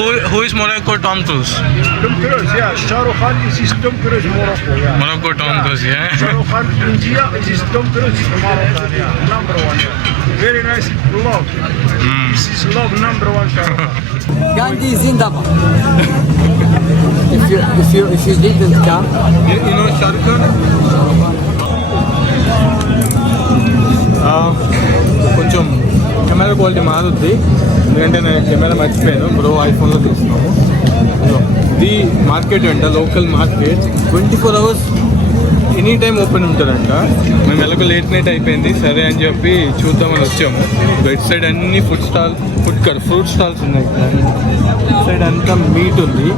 who is Morocco Tom Cruise? Tom Cruise, yeah. Shah Rukh Khan is Tom Cruise Morocco, yeah. Morocco Tom Cruise, yeah. Shah Rukh Khan India is Tom Cruise Morocco, yeah. Number one, yeah. Very nice love. This is love number one, Shah Rukh Khan. Gandhi Zindabad. if you didn't come, You know Shah Rukh Khan? కొంచెం camera quality మారుద్ది ఎందుకంటే నేను camera మర్చిపోయాను bro ఐఫోన్లో తీస్తున్నాము. ఇది market అంట, local market 24 hours any time open ఉంటారంట. మేము ఎలాగో late night అయిపోయింది సరే అని చెప్పి చూద్దామని వచ్చాము. ఇటు సైడ్ అన్ని ఫ్రూట్ స్టాల్స్ ఉన్నాయి. ఇటు సైడ్ అంతా మీట్ ఉంది.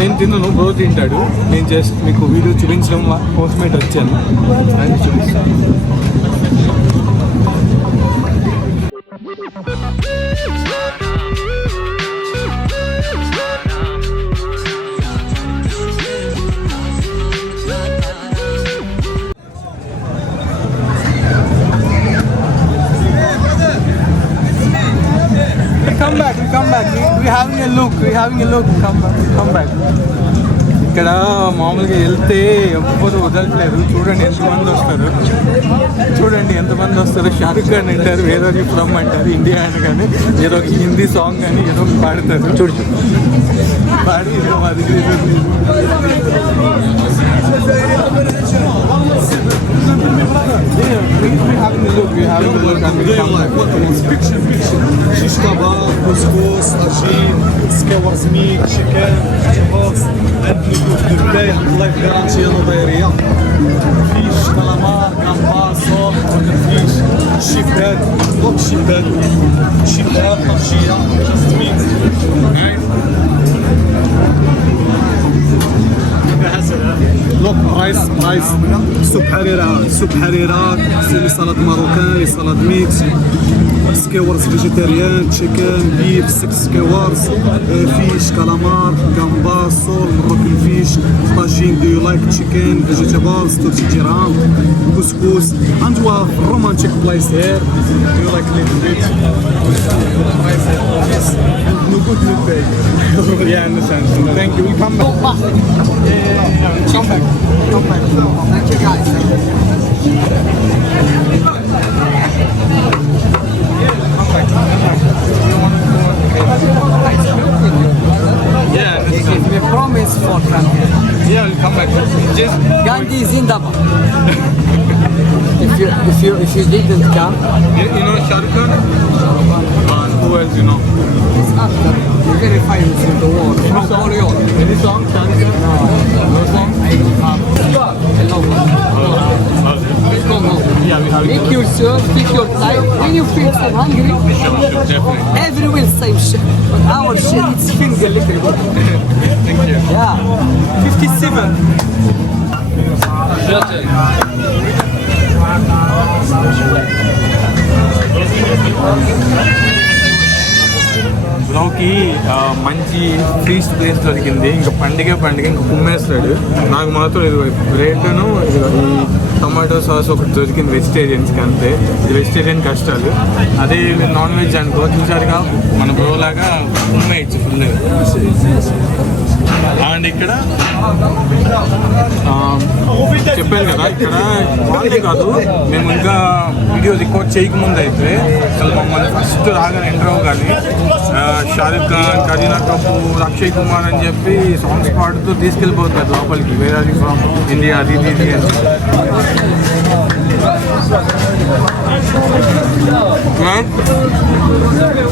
నేను తిన్నాను, బ్రో తింటాడు. నేను జస్ట్ మీకు వీడియో చూపించడం కోసమే వచ్చాను అని చూపిస్తాను. Come back. We're having a look. Come back. ఇక్కడ మామూలుగా వెళ్తే ఎవ్వరు వదలట్లేదు. చూడండి ఎంతమంది వస్తారు. షారుఖ్ ఖాన్ అంటారు, వేరే ఫ్రమ్ అంటారు, ఇండియా అని కానీ ఏదో ఒక హిందీ సాంగ్ కానీ ఏదో పాడతారు. పాడి మా దగ్గర شيش كباب، كسكس، طاجين، سكاور سميك، شيكان، بوكس، عندنا الدبايح الله يغرانتي نظيريه، فيش كالامار، كامبار، صوت، فيش، شيبات، طبق شيبات، شيبات، طرشيه، سميك. لوك رايس سوب حريره سيمي سلطه ماروكاني سلطه ميكس سكيورز فيجيتيريان تشيكن بيف 6 سكيورز فيش كالامار جامبار صول مروكي فيش طاجين دو يو لايك تشيكن فيجيتابلز 30 درهم كسكس and we have romantic place here do you like little bit no good no bad Yeah, I understand. Thank you. We'll come back. come back. Thank you guys. Yeah, understand. We promise for country. Yeah, we'll come back. Just Gandhi Zindabad. if you didn't come, you know Shah Rukh Khan? Who else you know? it's after you very famous in the world. From Korea. Any song? Shah Rukh Khan? No song? I don't have. Hello. Welcome home. Yeah, we have Make yourself, take your time. When you feel so hungry, Sure, definitely. everyone same shit. But our shit, it's finger little bit. Thank you. Yeah. 57. బ్రోకి మంచి feast place దొరికింది. ఇంకా పండుగ ఇంకా కుమ్మేస్తాడు. నాకు మాత్రం ఇది బ్రెడ్ను ఈ tomato sauce ఒకటి దొరికింది వెజిటేరియన్స్కి, అంతే. ఇది వెజిటేరియన్ కష్టాలు. అదే నాన్ వెజ్ అనుకో చూసారుగా మన బ్రోలాగా కుమ్మేయచ్చు ఫుల్. అండ్ ఇక్కడ చెప్పాను కదా, ఇక్కడ వాళ్ళే కాదు, మేము ఇంకా వీడియో రికార్డ్ చేయకముందు అయితే అసలు మమ్మల్ని ఫస్ట్ రాగానే ఎంటర్ కానీ షారుఖ్ ఖాన్, కరీనా కపూర్, అక్షయ్ కుమార్ అని చెప్పి సాంగ్స్ పాడుతూ తీసుకెళ్ళిపోతారు లోపలికి. వేరే ఫ్రమ్ ఇండియా అది ఇది అని.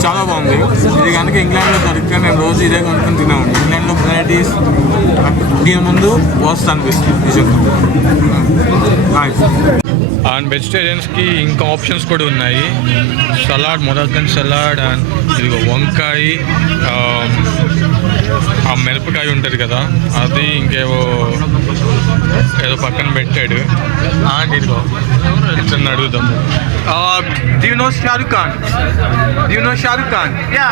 చాలా బాగుంది. ఇది కనుక ఇంగ్లాండ్లో దొరికితే నేను రోజు ఇదే కొనుక్కొని తినేవాడిని. ఇంగ్లాండ్లో వెరైటీస్ దీని ముందు వస్తు అనిపిస్తుంది నిజంగా. అండ్ వెజిటేరియన్స్కి ఇంకా ఆప్షన్స్ కూడా ఉన్నాయి. సలాడ్, మొరక్కన్ సలాడ్, అండ్ ఇదిగో వంకాయ, ఆ మిరపకాయ ఉంటుంది కదా అది, ఇంకేవో ఏదో పక్కన పెట్టాడు. అండ్ ఇదిగో ఇతను అడుగుదాము. Do you know Shah Rukh Khan? Do you know Shah Rukh Khan? Yeah,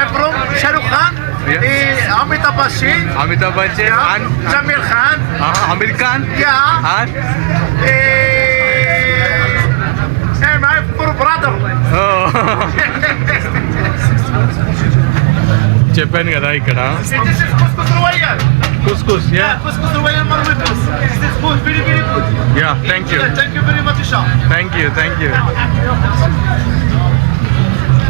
I'm from Shah Rukh Khan. Yeah. Amitabh Bachchan. Amitabh Bachchan. Yeah. And Amir Khan. Amir Khan. Yeah. And And my poor brother. oh. చెప్పాను కదా ఇక్కడ కుస్కుస్ yeah yeah thank you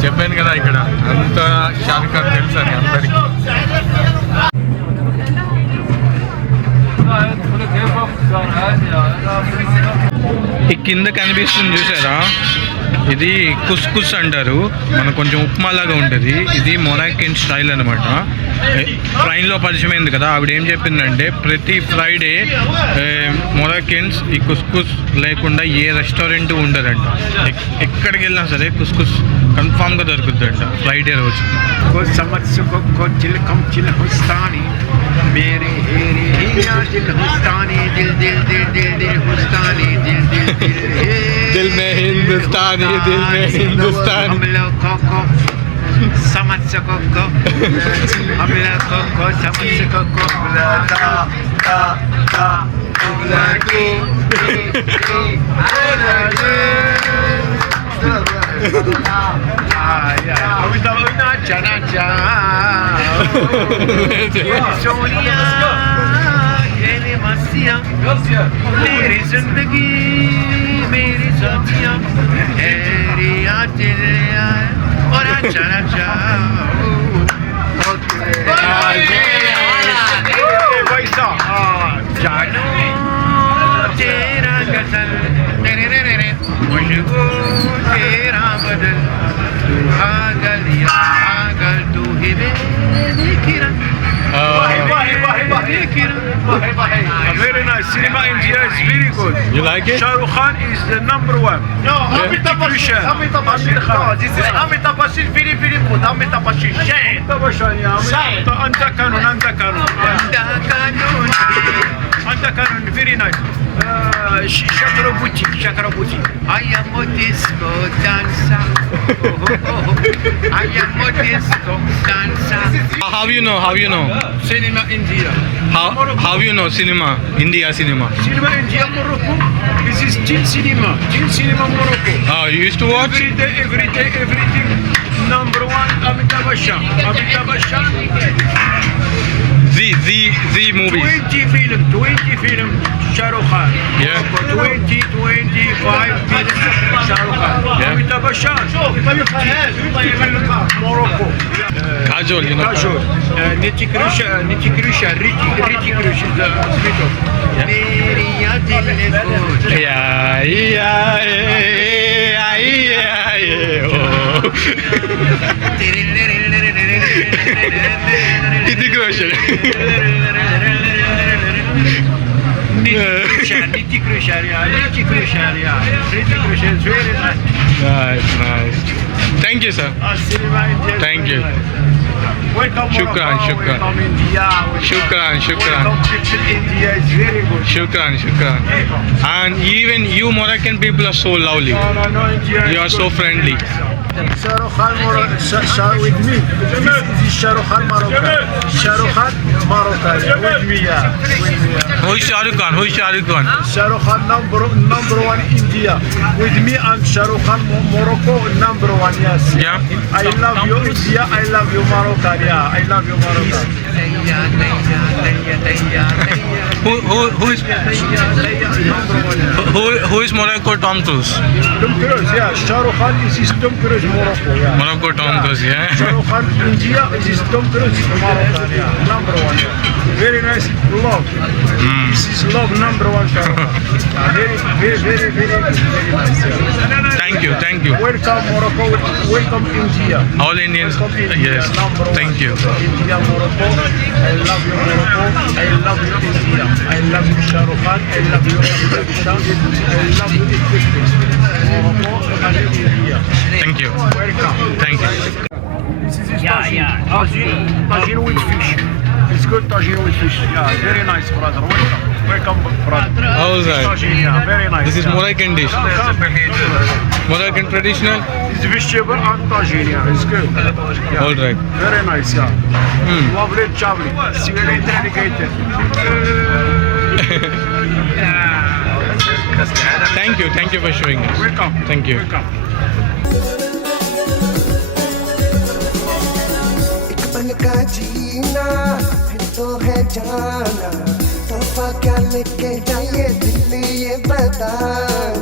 చెప్పాను కదా ఇక్కడ అంత షారుఖ్ ఖాన్ తెలుసు అని అందరికి. ఈ కింద కనిపిస్తుంది చూసారా, ఇది కుస్కుస్ అంటారు, మనకు కొంచెం ఉప్మా లాగా ఉంటుంది. ఇది మొరాక్కన్ స్టైల్ అనమాట. ట్రైన్లో పరిచయమైంది కదా, ఆవిడ ఏం చెప్పిందంటే ప్రతి ఫ్రైడే మొరాక్కన్స్ ఈ కుస్కుస్ లేకుండా ఏ రెస్టారెంట్ ఉండదంట. ఎక్కడికి వెళ్ళినా సరే కుస్కుస్ కన్ఫామ్గా దొరుకుతుందంట ఫ్రైడే రోజు. दिल में हिंदुस्तानी दिल में हिंदुस्तानी समझ सको को हम लोग को समझ सको को चना चा सोनिया मस्तियाँ मेरी जिंदगी मेरी साथियाँ और चना जानो तेरा गजल मुझको तेरा बदल पागल या पागल तू ही मेरी किरण Very nice. Cinema India is very good. You like it? Shah Rukh Khan is the number one. No, Amitabh Bachchan. Amitabh Bachchan. No, this is Amitabh Bachchan. Very, very good. Amitabh Bachchan. Shane. Amitabh Bachchan, yeah. Anta Kanun. Anta Kanun, very nice. Chakrabuti. I am a disco dancer. I am a disco dancer. How you know? Cinema India. How you know cinema? India cinema. Cinema India, Morocco. This is Jin Cinema. Jin Cinema, Morocco. You used to watch? Everything. Number one, Amitabh Bachchan. Z movies. 20 film, Shah Rukh Khan. Yeah. 25 film, Shah Rukh Khan. Yeah. Amitabh Bachchan. 50 film, Morocco. Kajol, you know. Kajol. Niti Krusha, Ricky Krusha is the middle. मेरी दिल को किती question Niti Krusha is very nice. Nice. Thank you, sir. Thank you. Welcome, Shukran. Welcome India. Shukran. Welcome people India is very good. Shukran. And even you Moroccan people are so lovely. No, India. You are so friendly. Shah Rukh Khan with me. This is Shah Rukh Khan Moroccan. Shah Rukh Khan Moroccan with me, yeah. Who is Shah Rukh Khan? Shah Rukh Khan number one India. With me and Shah Rukh Khan Morocco number one, yes. Yeah. I love you India. I love you Morocco. Yeah, I love you Morocco. Who is Morocco? Tom Cruise. Tom Cruise, yeah. Shah Rukh Khan is Tom Cruise Morocco, yeah. Morocco Tom Cruise, yeah. Shah Rukh Khan India is Tom Cruise Morocco, yeah. Number one. Very nice love. This is love number one. Shah Rukh Khan. Very nice. Yeah. Thank you. Welcome Morocco. Welcome India. All Indians. Welcome India. Yes. Number one. Thank you. India, Morocco. I love you Morocco. I love you India. I love you Shah Rukh Khan. I love you Amitabh Bachchan. I love you Morocco and India. Thank you. Welcome. Thank you. This is tagine with fish. It's good tagine with fish. Yeah, very nice, brother. Welcome, brother. How's that? Tagine, yeah, very nice. This is yeah. Moroccan dish. Moroccan traditional. It's vegetable and tagine, yeah. It's good. Yeah. All right. Very nice, yeah. Lovely, chavli. Very dedicated. Thank you for showing us. Welcome. Thank you. Welcome. बचपन का जीना फिर तो है जाना, तोहफा क्या लेके जाइए दिल्ली ये बता।